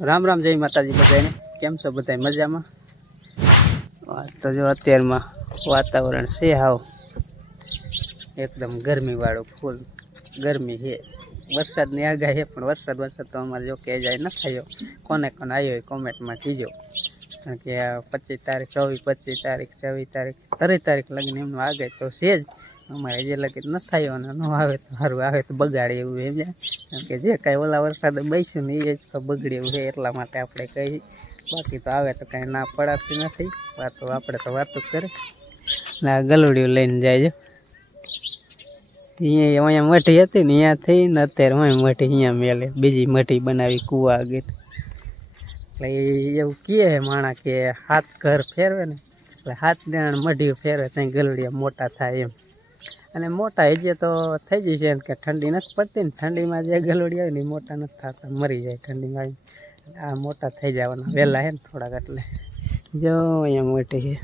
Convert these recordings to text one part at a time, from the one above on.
રામ રામ જય માતાજી બધાને. કેમ છો બધા મજામાં? વાત તો જો અત્યારમાં વાતાવરણ છે હાવ. એકદમ ગરમીવાળું, ફૂલ ગરમી છે. વરસાદની આગાહી પણ વરસાદ વરસાદ તો અમારે જો કે જાય ન થયો. કોને કોને આવ્યો એ કોમેન્ટમાં કીજો. કારણ કે આ પચીસ તારીખ, ચોવીસ, પચીસ તારીખ, છવ્વીસ તારીખ ત્રીસ તારીખ લગીને એમનું આગળ તો છે જ. અમારે જે લગે ન થાય અને ન આવે તો સારું, આવે તો બગાડે એવું એમ જાય કે જે કાંઈ ઓલા વરસાદ બેસ્યું ને એ જ બગડે એવું છે, એટલા માટે આપણે કહી બાકી તો આવે તો કાંઈ ના પડાતી નથી. વાતો આપણે તો વાતો કરે. આ ગલુડિયું લઈને જાય અહીંયા અહીંયા મઠી હતી ને અહીંયાથી ને અત્યારે અહીં મઠી અહીંયા મેલે. બીજી મઠી બનાવી કૂવા આગળ એટલે એવું કહે માણા કે હાથ ઘર ફેરવે ને. એટલે હાથ દેણ મઢીઓ ફેરવે, ત્યાં ગલુડિયા મોટા થાય એમ. અને મોટા હજી તો થઈ જશે એમ કે ઠંડી નથી પડતી ને ઠંડીમાં જે ગલોડી આવે ને એ મોટા નથી થતા, મરી જાય ઠંડીમાં. આ મોટા થઈ જવાના, વહેલા હે ને થોડાક એટલે. જો અહીંયા મોટી છે.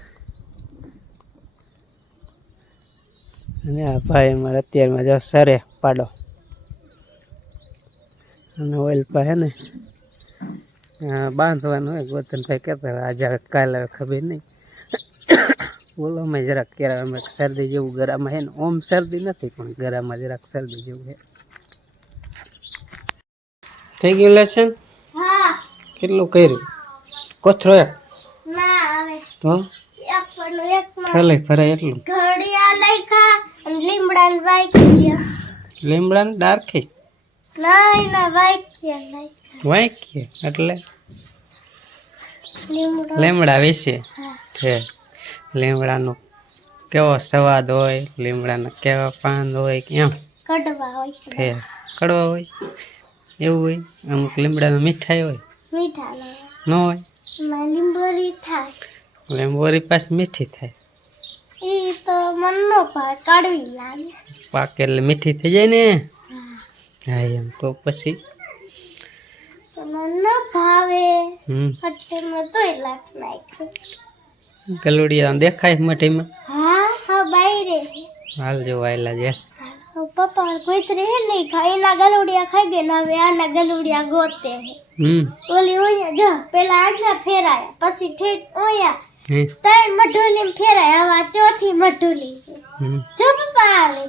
અને આ ભાઈ અમારે અત્યારમાં જો સરે પાડો. અને ઓઇલ પા હે ને બાંધવાનું હોય, ગોતનભાઈ કહેતા આજે કાલે ખબર નહીં. બોલોમાં જરાક કેરામાં અમે શરદી જેવું ગરામાં હે ને ઓમ શરદી નથી પણ ગરામાં જરાક શરદી જેવું છે થઈ ગયું લેસન? હા. કેટલું કર્યું? કોથરો એક? તો? ખાલી ફરે એટલું. લીમડા ને ડાર્ખી વાંકીએ એટલે? લીમડા. વિશે? છે લીમડાનો કેવો સ્વાદ હોય લીમડાના કેવા પાન હોય કેમ કડવા હોય કડવા હોય. એવું હોય? અમુક લીમડાના મીઠાઈ હોય? મીઠા ના હોય. લીંબોરી થાય. લીંબોરી પાસે મીઠી થાય. એ તો લાગે. પાકે એટલે મીઠી થઈ જાય ને? હા. એમ. તો પછી? ભાવે. હમ. એટલે મેં તોય લાખ નાખ્યું. ગલુડિયા દેખાય મઠીમાં હા હા બાયરે. હાલ જો આયલા જે. પપ્પા કોઈ હે નહીં ખાઈ એના ગલુડિયા ખાઈ ગયા ને હવે આના ગલુડિયા ગોતે. હમ. ઓલી ઓયા જો પેલા આજના ફેરાયા પછી ઠેઠ ઓયા. ત્રણ મઢુલી ફેરાય હવે ચોથી મઢુલી. જો પપ્પા આલે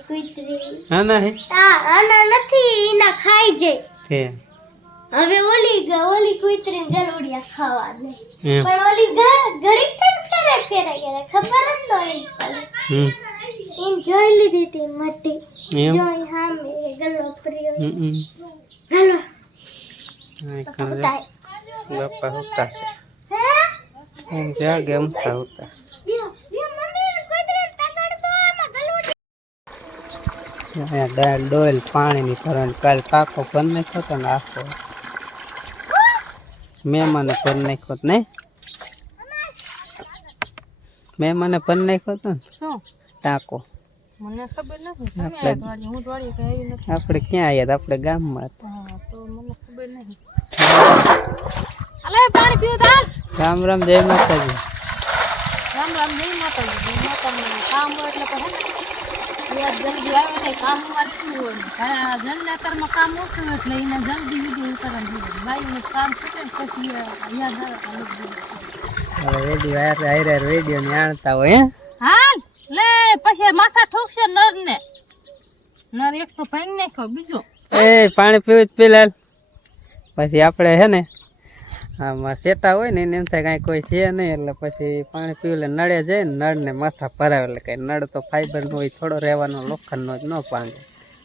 હે? આ આના નથી એના ખાઈ જાય. હવે ઓલી ઓલી કુતરી ગલુડિયા ખાવા દે પણ ઓલી ઘડી તને ફેરાય ફેરાય કરે ખબર જ ન હોય હમ. એમ જોઈ લીધી હતી મટી. જોઈ હામે ગલ્લો ફર્યો હાલો બાપા હોતા છે. એમ ડોલ પાણીની ભરવાની કાલ પાકો ભર નાખ્યો તો ને આખો મહેમાને ભર નાખ્યો ને. મહેમાને ભર નાખ્યો તો ને. શું? ટાંકો. મને ખબર નથી. હું દોડી કઈ નથી. આપણે ક્યાં આવ્યા હતા? આપણે ગામમાં હતા. તો મને ખબર નહીં અલે પાણી પીવું તાર રામ રામ જય માતાજી. રામ રામ જય માતાજી. કામ એટલે જલ્દી આવે ને કામ શું હોય. હા જનરેટરમાં કામ ઓછું એટલે એને જલ્દી વીડિયો ઉતારવાનું જોઈએ બાઈનું કામ છૂટે પછી યાદ આવે અલગ હવે રેડિયો હારે હારે રેડિયો ને આણતા હોય હે? હાલ લે પછી માથા ઠોકશે નર ને. નર એક તો ભાઈ નાખ્યો બીજો. એ પાણી પીવું જ પીલાલ પછી આપણે હે ને આમાં સેતા હોય ને એને એમ થાય કાંઈ કોઈ છે નહીં, એટલે પછી પાણી પીવું એટલે નળે જાય ને નળને માથા ભરાવે એટલે કાંઈ નળ તો ફાઈબરનો હોય, થોડો રહેવાનો, લોખંડનો જ ન ભાંગે.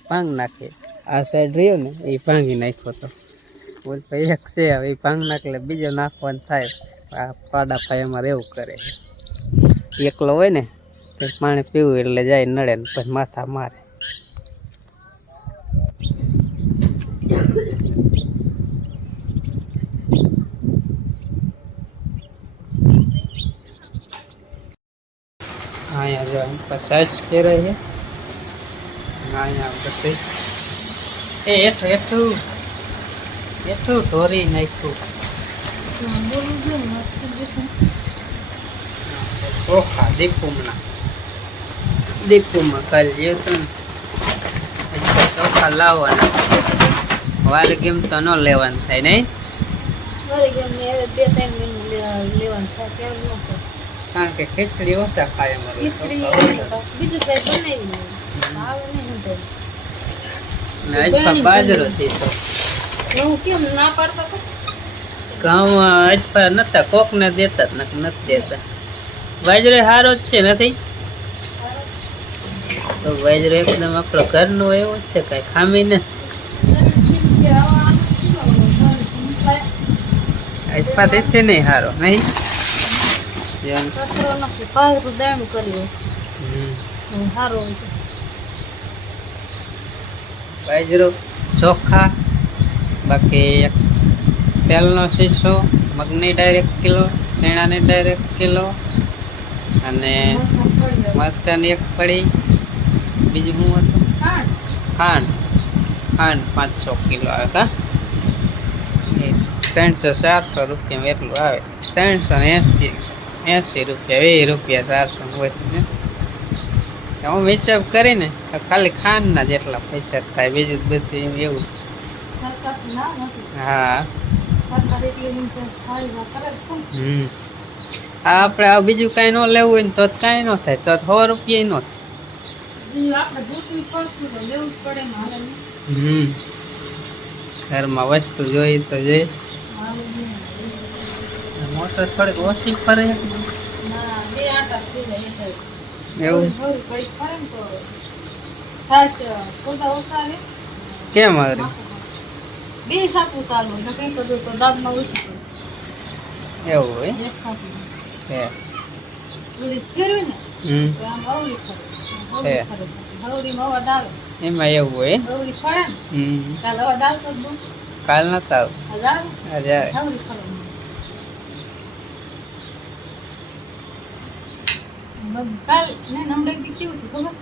ભાંગ નાખે. આ સાઈડ રહ્યો ને, એ ભાંગી નાખ્યો તો. બોલ ભાઈ એક છે હવે, એ ભાંગ નાખે એટલે બીજો નાખવાનું થાય. આ પાડા ભાઈ અમારે એવું કરે. એકલો હોય ને પાણી પીવું એટલે જાય નળે ને પછી માથા મારે. અહીંયા જો એમ સાઈઝ પહેરે છે. અને અહીંયા બધી એ હેઠું હેઠું. હેઠું ઢોરી નાખ્યું. ચોખા દીપુમના. દીપુમાં કાલ જેવું ને ચોખા લાવવાના. વાલ ગેમ તો ન લેવાનું થાય, નહીં? બે ત્રણ લેવાનું થાય? કારણ કે ખીચડી ઓછા ખાય અમારે બીજું કઈ બનાવી બાજરો છે કેમ ના પાડતો ઘઉં અજપા નતા કોક ને દેતા જ નકર નથી દેતા. બાજરો સારો જ છે નથી? તો બાજરો એકદમ આપણો ઘરનો એવો જ છે કઈ ખામી ને અજપા તેથી નહીં હારો નહીં? જેમ કચરો નથી પાયરું દાણું કર્યું સારો. બાજરો ચોખા બાકી એક તેલનો શીશો મગની ડાયરેક્ટ કિલો ચણાની ડાયરેક્ટ કિલો અને મરચાની એક પડી બીજું શું હતું? ખાંડ. ખાંડ. પાંચસો કિલો આવે કા? ત્રણસો ચારસો રૂપિયામાં એટલું આવે. ત્રણસો એંસી. એંસી રૂપિયા વીસ રૂપિયા ચારસો હોય હું હિસાબ કરીને ખાલી ખાંડના જેટલા પૈસા થાય, બીજું બધું એવું. હા. આપણે આ બીજું કાંઈ ન લેવું હોય ને તો કાંઈ ન થાય, તો સો રૂપિયા ન થાય. ઘરમાં વસ્તુ જોઈ તો જોઈ હાલે નહીં. મોટર થોડીક ઓછી ફરે એવું. કેમ આવે બે સાપુ ચાલુ તો દાબમાં ઓછી. એવું હોય. હે. ઓલી ફેરવી ને હમ. તો આમ અવળી ફરે. હે. અવળી ફરે. હવળીમાં અવાજ આવે. એમાં એવું હોય હવળી ફરે ને હમ કાલે અવાજ આવતો જ બહુ. કાલ નતા આવું આજ આવે. આજે આવે હવળી ફરે. બંધ કાલ ને દી કેવું થયું ખબર?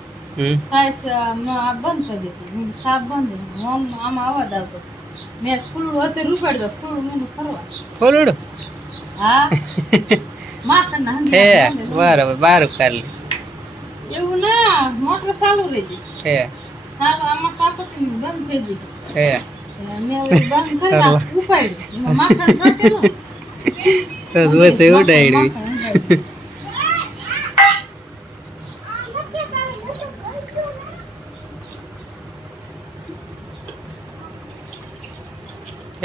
આ બંધ કરી દીધી. સાપ બંધ. આમ આમાં અવાજ આવતો મેં ફૂલડું અત્યારે રૂપાડી દો ફૂલડું મેં ફરવા. ફૂલડું હા. માખણ ના હે બરાબર બારું કાઢી એવું ના મોટર ચાલુ રહી હે. ચાલુ આમાં સાપટી બંધ થઈ દીધી. હે. મેં બંધ કરી ઉપાડ્યું. માખણ તો ઉડાડ્યું.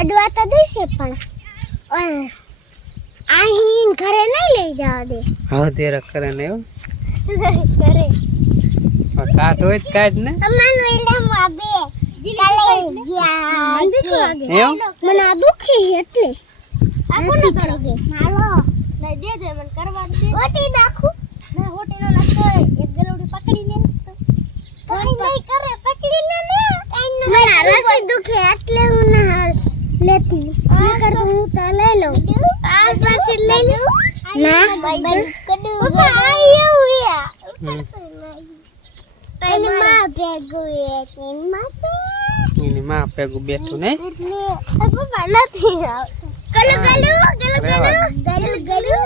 અડવા તો દેશે પણ અહીં ઘરે નહીં લઈ જવા દે. હા તે રખરે ને એવું? કરે કાટ હોય કાટ ને. બે. કાલે ગયા એમ મને આ દુખી એટલે. આ કોને કરો? છે મારો નહીં દે દે મને કરવા દે હોટી નાખું. ના હોટી નો નાખતો એક ગલોડી પકડી લે કઈ નહીં કરે પકડી લે ને. કઈ ન મને રસી દુખે એટલે હું ના લેતી. નકર તો હું તો લઈ લઉં. આ પાસે લઈ લઉં? ના પપ્પા આ એવું હમ. એની માં ભેગું એ એની માં એની માં ભેગું બેઠું ને એટલે પપ્પા નથી ગલુ ગલુ ગલુ ગલુ. ગલુ ગલુ.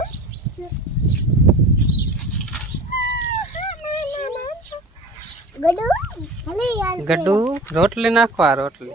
ગડુ ભલે યાર ગડ્ડુ રોટલી નાખવા રોટલી.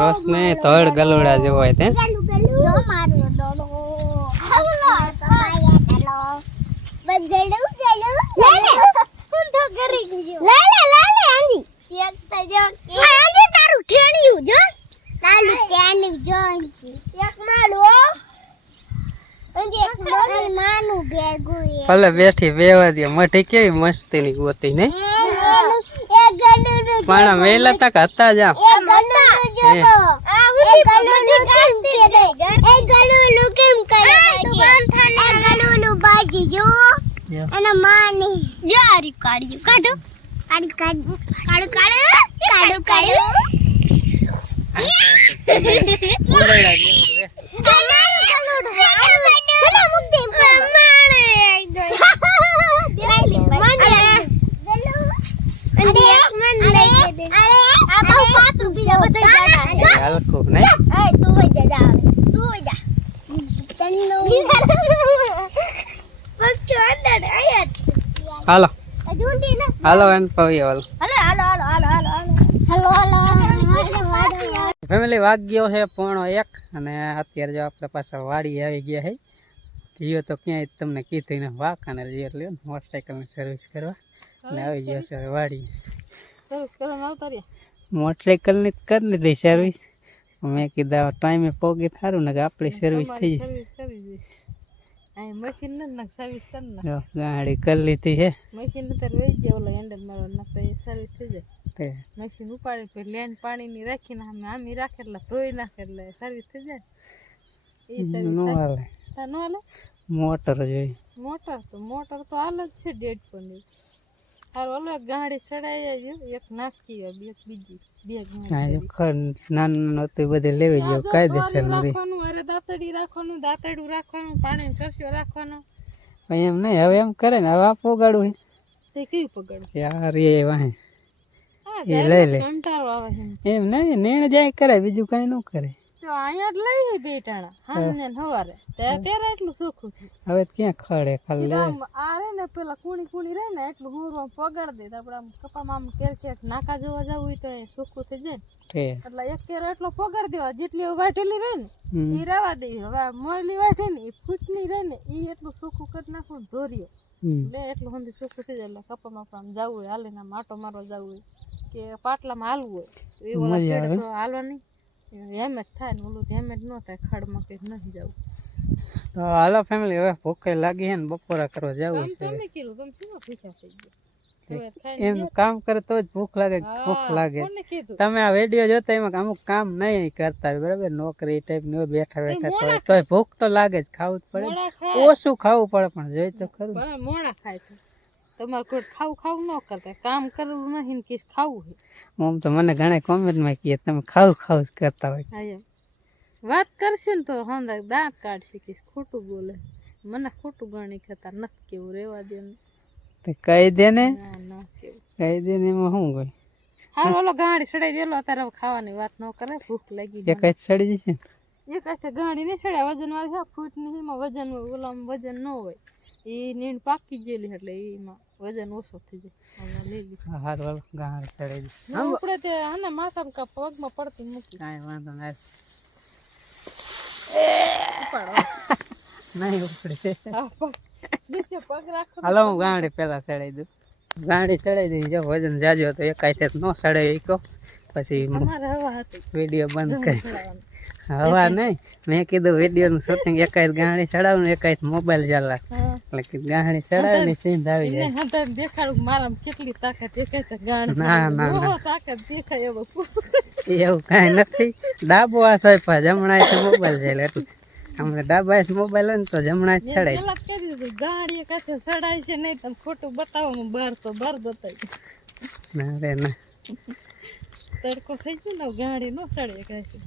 રસ ને તળ ગલુડા જેવો હોય તે. બેઠી બેવા દે મઠી કેવી મસ્તી ની ગોતી નહીં? પણ મેલા તક હતા જ આમ. એક ગલુનું જો હે. તો એક ગલુનું કેમ કરે એક ગલુનું કેમ કરે એક ગલુનું બાજી જો જો. અને માની જો આરી કાઢ્યું કાઢો આરી કાઢ કાઢો કાઢો કાઢો કાઢો ઉડાડ્યા જેવું રે. હલકું નહીં હાલો હાલો એન પવી હાલો. ફેમિલી વાગ્યો છે પોણો એક. અને અત્યારે જો આપણે પાછા વાડી આવી ગયા છે. ગયો તો ક્યાંય તમને કીધું ને વાક અને લિયર લ્યો ને મોટરસાઇકલની સર્વિસ કરવા. અને આવી ગયો છે વાડી. સર્વિસ કરવાનું આવતા મોટરસાઇકલની જ કરી લીધી સર્વિસ મેં કીધા ટાઈમે પોગી થારું ને કે આપણી સર્વિસ થઈ જાય સર્વિસ કરી દે અહીં મશીન નાખ સર્વિસ કરી નાખ ગાડી કરી લીધી છે. મશીન અત્યારે વહી જાય ઓલા હેન્ડલ મારવા એ સર્વિસ થઈ જાય. તે. મશીન ઉપાડી પછી લેન પાણીની રાખીને આમ આમી રાખે એટલે ધોઈ નાખે એટલે સર્વિસ થઈ જાય. એ સર્વિસ નો હાલે. હાલે? મોટર જોઈ. મોટર તો મોટર તો હાલ જ છે ડેડ પણ હાર ઓલો ગાડી ચડાઈ આવ્યું એક નાખી હોય બીજી બે ગાડી ખર નાનું નાનું હતું બધે લેવી ગયો કાયદેસરનું રે રાખવાનું દાંતડી રાખવાનું પાણી કરશો રાખવાનો. એમ નહીં હવે એમ કરે ને હવે આ પોગાડવું તે કયું પકડવું યાર એ વાહે. એ લઈ લે. કંટાળો આવે એમ. નહીં નેણ જાય કરે બીજું કઈ ન કરે તો અહીંયા જ લઈ છે બે ટાણા હાલ ને હવારે ત્યારે એટલું સુખું થયું હવે ક્યાં ખડે ખાલી કીધું લેવાય. આમ આ રે ને પેલા કુણી કુણી રહે ને એટલું હું આમ પગાડ દે. આપણે આમ કપામાં આમ કેર કેર નાકા જોવા જવું હોય તો એ સુખું થઈ જાય એટલે એક કેરો એટલો પગાડ દેવા જેટલી વાટેલી રે ને. એ રવા દે. હવે મોયલી વાટે ને એ ફૂટની રે ને એ એટલું સુખું કરી નાખું ધોરીએ. એટલે એટલું સુધી સુખું થઈ જાય. એટલે કપામાં આમ જવું હોય હાલીને માટો મારવા જવું હોય કે પાટલામાં હાલવું હોય તો એ ઓલા હાલવા નહીં હેમેજ થાય ને ઓલું હેમેજ ન થાય ખાડમાં કે નહીં જવું તો હાલો ફેમિલી હવે ભૂખે લાગી છે ને બપોરા કરવા જવું છે તમે કીધું તમે કેવા પીછા થઈ ગયા? એમ કામ કરે તો જ ભૂખ લાગે ભૂખ લાગે. તમે આ વીડિયો જોતા એમાં અમુક કામ નહીં કરતા બરાબર? નોકરી ટાઈપ ને બેઠા બેઠા મોડા તો તોય ભૂખ તો લાગે જ ખાવું જ પડે. ઓછું ખાવું પડે પણ જોઈ તો ખરું. મોડા ખાય છે. તમારે કોઈ ખાવું ખાવું ન કરતા. કામ કરવું નહીં ને કીસ ખાવું આમ તો મને ઘણા કોમેન્ટમાં કહે તમે ખાવું ખાવું જ કરતા હોય. હા એમ. વાત કરશે ને તો હંદા દાંત કાઢશે કીશ ખોટું બોલે. મને ખોટું ગણી કરતા નથી કેવું રેવા દે ને. તો કહી દે ને. ના ના કેવું. કહી દે ને એમાં શું હોય? હાર ઓલો ગાડી ચડાઈ દેલો. અત્યારે ખાવાની વાત ન કરે ભૂખ લાગી એક જ સડી જશે એક હાથે ગાડી નહીં સડ્યા વજન વાળી છે ફૂટની એમાં વજન ઓલામાં વજન ન હોય. એ નીણ પાકી ગયેલી એટલે એમાં વજન ઓછો થઈ જાય. લઈ લીધી. હાર વાળો ગાળ સડી જશે ના ઉપડે તે હને માથામાં કા પગમાં પડતી મૂકી. કાંઈ વાંધો નહીં નહીં ઉપડે. નીચે પગ રાખો હાલો હું ગાડી પેલા ચડાઈ દઉં. ગાડી ચડાઈ દઈ જો વજન જાજો તો એકાઈ નો સડે એ ઈકો પછી વીડિયો બંધ કરી. હવા નહીં. મેં કીધું વીડિયો નું શૂટિંગ એકાદ ગાણી ચડાવું ને એકાદ મોબાઈલ ચાલે એટલે કે ગાડી ચડાવે ને સીધ આવી જાય. દેખાડું મારા કેટલી તાકાત દેખાય ના, ના, ના. તાકાત દેખાય એવો એવું કાંઈ નથી. ડાબો આ થાય પણ જમણા છે મોબાઈલ ચાલે એટલે હમણાં ડાબા મોબાઈલ હોય ને તો જમણા ચડાય. ગાડી કાથે ચડાય છે નહીં તમે ખોટું બતાવો બાર તો બાર બતાવી ના રે ના. તડકો ખાઈ ગયો ને ગાડી નો ચડે કાંઈ.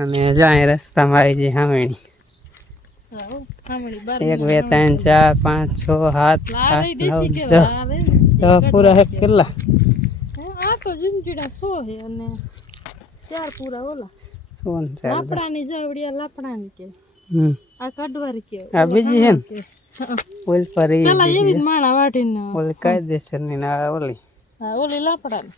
અને જાય રસ્તામાં આવી જઈ હામણી. એક બે ત્રણ ચાર પાંચ છ સાત આઠ નવ દસ. પૂરા હે કેટલા? આ તો જીમજીડા સો હે અને ચાર પૂરા ઓલા. સોન ચાર. લાપડાની જાવડિયા લાપડાની કે. આ કડવારી કે. આ બીજી હે ને. ઓલ પર ઈ પેલા એવી માણા વાટીને ઓલી કાયદેસરની ને ઓલી. હા ઓલી લાપડાની.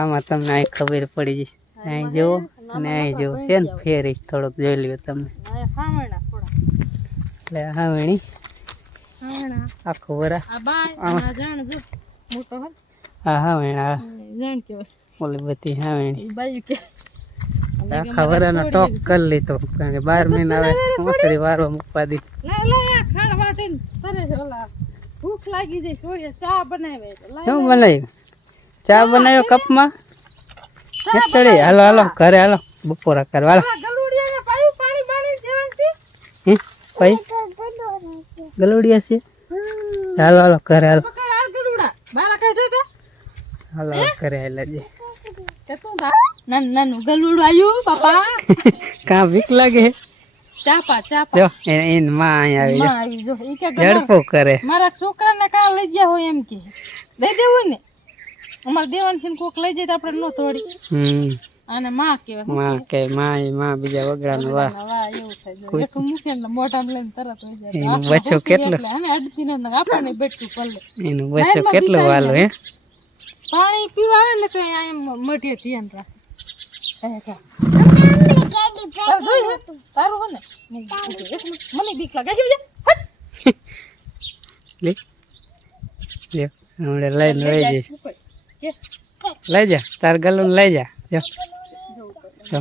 આમાં તમને અહીં ખબર પડી જશે અહીં જુઓ અને અહીં જુઓ. છે ને ફેરીશ થોડોક જોઈ લ્યો તમે. આ હામણા થોડા. એટલે હાવણી આખું વરા. હા હે. હાવણી કેવાય ઓલી બધી હાવણી આખા વરાનો ટોક કરી લીધો. કારણ કે બાર મહિના હવે મોસરી વારવા મૂકવા દી. લે લે આ ખાડ વાટીને તરે છે ઓલા ભૂખ લાગી જાય છોડીએ ચા બનાવે છે. લે, શું બનાવ્યું ચા બનાવ્યો કપમાં? એક ચડી હાલો હાલો ઘરે હાલો બપોરા કરવા હાલો. આ ગલુડિયાને પાયું પાણી બાણી જેવાથી હે ભાઈ ગલુડિયા છે? હાલો હાલો ઘરે હાલો. પકડ આ ગલુડા. બારા કાઢે કે હાલો ઘરે હાલે જે. કે તું બા નાન નાનું ગલુડું આવ્યું બાપા. કાં બીક લાગે? ચાપા ચાપા. જો એ- માં અહીંયા આવી જો. ઈ કે જો કરે. મારા છોકરાને કા લઈ ગયા હોય એમ કે. દઈ દેવું ને? અમારે દેવાન છે કોક લઈ જાય તો આપણે નો તોડી. હમ. અને માં કહેવાયમાં કે માં માં બીજા વગડાનું વાહ. વાહ એવું થાય. એટલું મૂકે ને મોઢામાં લઈને તરત હોય જાય. એનું બચ્ચું હોકી કેટલું? એટલે અને અડધી ને આપણને બેઠું પલ્લે એનું કેટલું વાલું હે? પાણી પીવા આવે ને તો એમ ધ્યાન રાખે. તારું લઈ જા તાર ગલું લઈ જા જો જો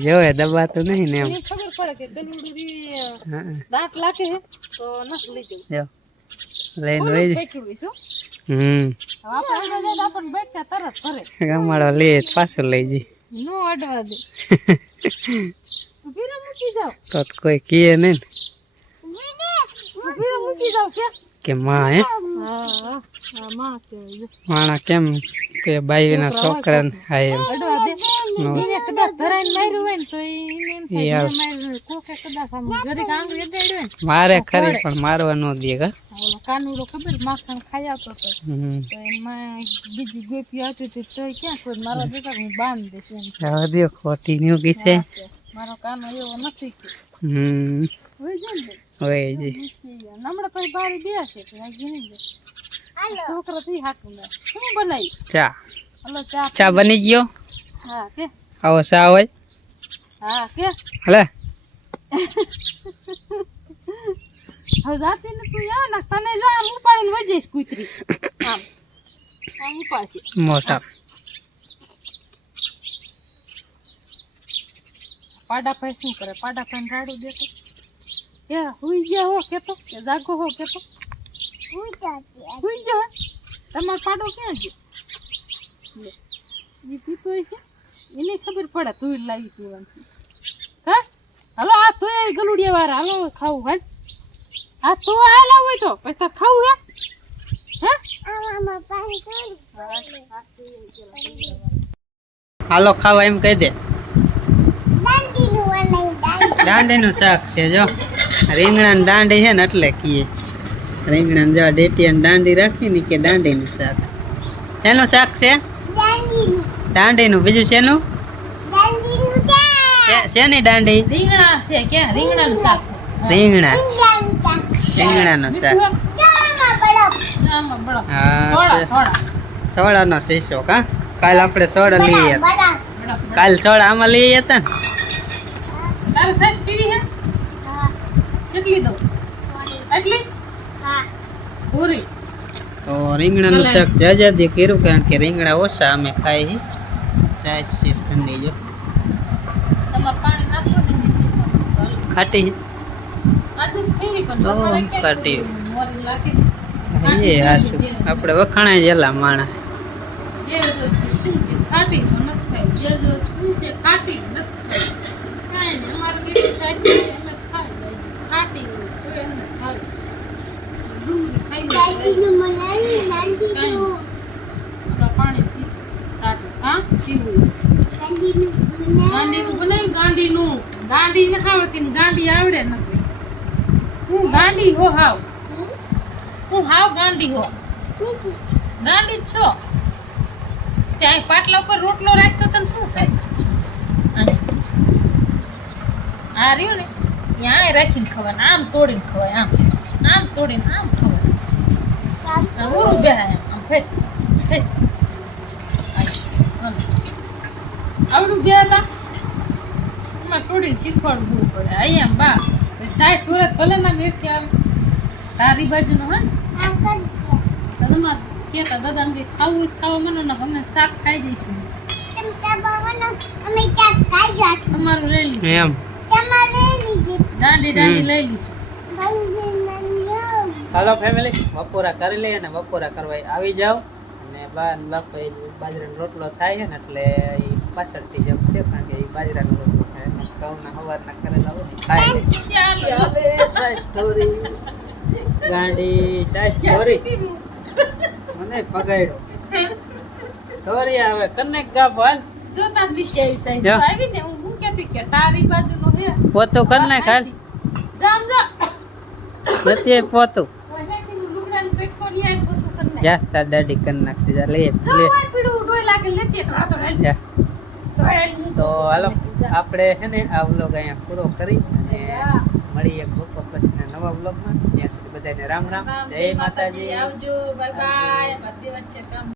જોવે દબાતું નહીં ને એમ ખબર પડે લઈ જવું જો લઈને જા લે પાછું લઈ જઈ નો અડવા દે. ઊભી રે મૂકી જાવ તો કોઈ કીએ નહીં ઊભી રે મૂકી જાવ કે કે માં હે? હા હા હા. માણા કેમ કે હા હોય ને એમ હોય ને મારે ખરી પણ મારવા ન દે કા કાનુડો ખબર માખણ ખાઈ આવતો હતો બીજી ગોપી આવતી હતી તો ક્યાં કોઈ મારા દેતા હું બાંધ દઈશ ખોટી ન્યુ કીસે મારો કાનો એવો નથી હમ. હોય જી. હમણાં પછી બારી બે છે આ ગીની જાય છોકરો થી હાકું ને શું બનાવી ચા. હલો ચા ચા બની ગયો? હા કે? આવો ચા હોય. હા કે? હલે. હવે જાતી ને તું આવ ને તને જો આમ ઉપાડીને વહી જઈશ કૂતરી. આમ. આમ ઉપાડશે મોટા. પાડા ભાઈ શું કરે? પાડા ભાઈ રાડું દેતો કે હુઈ ગયા હો કેતો કે જાગો હો કેતો હુઈ ગયો હે તમારો પાડો ક્યાં ગયો એ પીતો છે એને ખબર પડે તું લાવી પીવાની હા હાલો આ તો આવી ગલુડિયા વાર હાલો ખાવું હાલ આ તો હાલા હોય તો પૈસા ખાવું હે હે હાલો ખાવા એમ કહી દે દાંડીનું શાક છે જો રીંગણા ને દાંડી છે ને એટલે કીએ રીંગણા જવા જો ડેટી ને દાંડી રાખી ને કે દાંડીનું શાક છે. શેનું શાક છે? દાંડીનું. બીજું શેનું? શેની દાંડી? રીંગણા છે કે રીંગણાનું શાક? રીંગણા. રીંગણાનું શાક. સોડાનો શીશો કા કાલ આપણે સોડા લઈએ. કાલ સોડા આમાં લઈએ હતા ને તારે સાઈઝ પીવી હે કેટલી દઉં આટલી પૂરી તો રીંગણાનું શાક જાજાદી કર્યું કારણ કે રીંગણા ઓછા અમે ખાઈ હી ચાય છે ઠંડી જો. ખાટી પાણી નાખો ને ખાટી એ હાસુ આપણે વખાણાય જેલા માણા ખાટી તો નથી જે જો છે ખાટી નથી થાય કાંઈ નહીં અમારે કેવી થાય છે એમ જ ખાઈ જાય ખાટી હોય તો એમ જ ખાવી ડુંગળી ખાઈ જાય કાંઈ નહીં આપણા પાણી પીશું ટાટું હા પીવું ગાંડીનું ગાંડી નું. ગાંડી નથી આવડતી ને ગાંડી આવડે નથી. હું ગાંડી હો હાવ. તું હાવ ગાંડી હો. ગાંડી છો. ત્યાં પાટલા ઉપર રોટલો રાખતો તને શું થાય? આ રહ્યું ને ત્યાં રાખીને ખવાય, આમ તોડીને ખવાય, આમ. આમ તોડીને આમ ખવાય. બેહાય આમ આમ. ફેસ આવડું ગયા હતા એમાં છોડીને શીખવાડવું પડે. અહીંયા બા. સાઠ વર્ષ ભલે ના બેઠી આવે તારી બાજુનું હા તો તમારે કહેતા દાદાને કંઈ ખાવું જ ખાવા મને ને ગમે શાક ખાઈ જઈશું. અમે અમારું લઈ લઈશું. એમ. દાંડી દાંડી લઈ લઈશું. હાલો ફેમિલી બપોરા કરી લઈએ અને બપોરા કરવા આવી જાઓ. અને બા ને બાપા બાજરાનો રોટલો થાય છે ને એટલે એ પાછળથી જેમ છે કારણ કે એ બાજરાનો રોટલો ઘઉંના હવારના કરેલા હોય ને સ્ટોરી ગાંડી ચાય સ્ટોરી મને પગાડ્યો સ્ટોરી આવે. કનેક ગાપ હાલ. જોતા જ વિશે આવી તો આવી ને હું હું કે તારી બાજુનો હે. પોતું કર નાખ હાલ જામ જા નથી પોતું. ઓછાથી લુગડાનું પેટકો લઈ આવીને પોતું કરી નાખ. જા તાર દાદી કર નાખશે જા લઈ લે. ઓય પીળું ડોય લાગે લેતી થોડા થોડા જા. થોડા તો હાલો. આપણે છે ને આ વ્લોગ અહીંયા પૂરો કરી અને મળીએ બપોર પછીના નવા વ્લોગમાં. ત્યાં સુધી બધાને રામ રામ. જય માતાજી. આવજો. Bye bye.